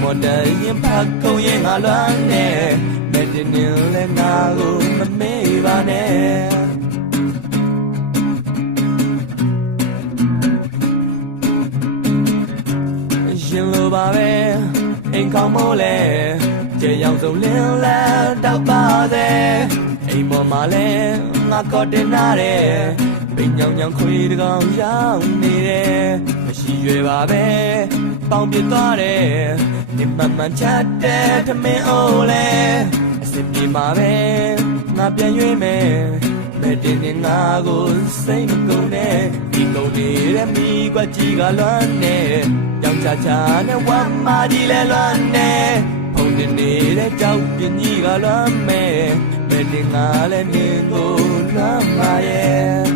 မော်တရင်ဖတ်ကုန်ရင်ငါလွမ်းနေမဲ့တင်နေလဲငါကိုမမေ့ပါနဲ့ရှင်လိုပါပဲအိမ်ကောင်းမို့လဲကြေရောက်ဆုံးလင်းလဲတောက်ပါသေးအိမ်ပေါ်မှာလဲငါကော်တင်နာတယ်ပိန်ညောင်ညောင်ခွေတကောင်ရောက်နေတယ်မရှိရွယ်ပါပဲပေါင်ပြသွားတယ်ဒီမှန်မှန်ချတ်တဲ့ထမင်းအိုးလဲအစစ်ပြေမှာပဲငါပြန်ရွေးမယ်မဲ့တင်နေငါကိုစိတ်မကုန်နဲ့ဒီကုန်နေတဲ့မိကွက်ကြီးကလွမ်းနေကြောင်ချာချာနဲ့ဝမ်းမာဒီလဲလွမ်းနေဖုန်နေနေတဲ့ကြောက်ပြင်းကြီးကလွမ်းမဲ့မဲ့တင်ငါလဲနင်းကိုလွမ်းပါရဲ့